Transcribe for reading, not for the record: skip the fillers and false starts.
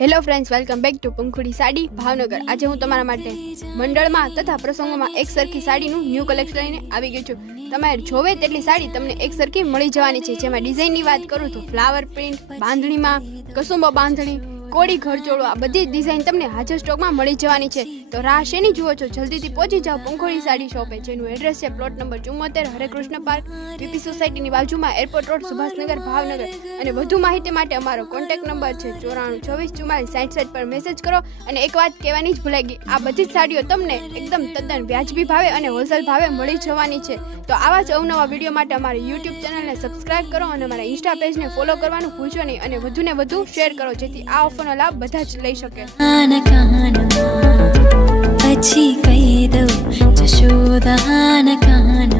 Hello friends, welcome back to Pankhudi Sari Bhavnagar. આજે હું તમારા માટે મંડળમાં તથા પ્રસંગોમાં એક સરખી સાડીનું ન્યૂ કલેક્શન લઈને આવી ગઈ છું। તમારે જોવે તેટલી સાડી તમને એક સરખી મળી જવાની છે। જેમાં ડિઝાઇનની વાત કરું તો ફ્લાવર પ્રિન્ટ, બાંધણીમાં કસુંબો બાંધણી, કોડી ઘરચોળો, આ બધી ડિઝાઇન તમને હાજર સ્ટોકમાં મળી જવાની છે। તો રાહ શેની જુઓ છો? જલ્દીથી પહોંચી જાઓ પંખોડી સાડી શોપે, જેનું એડ્રેસ છે plot number 74, Hare Krishna park, PP સોસાયટીની બાજુમાં, એરપોર્ટ રોડ, સુભાષનગર, ભાવનગર। અને વધુ માહિતી માટે અમારો કોન્ટેક્ટ નંબર છે 94 24 44 60 પર મેસેજ કરો। અને એક વાત કહેવાની જ ભૂલાઈ ગઈ, આ બધી જ સાડીઓ તમને એકદમ તદ્દન વ્યાજબી ભાવે અને હોલસેલ ભાવે મળી જવાની છે। તો આવા જ અવનવા વિડીયો માટે અમારી યુટ્યુબ ચેનલને સબસ્ક્રાઇબ કરો અને અમારા ઇન્સ્ટા પેજને ફોલો કરવાનું ભૂલશો નહીં, અને વધુને વધુ શેર કરો, જેથી આ ઓફરનો લાભ બધા જ લઈ શકે। પછી કહી દઉં જશોદાન કાનમાં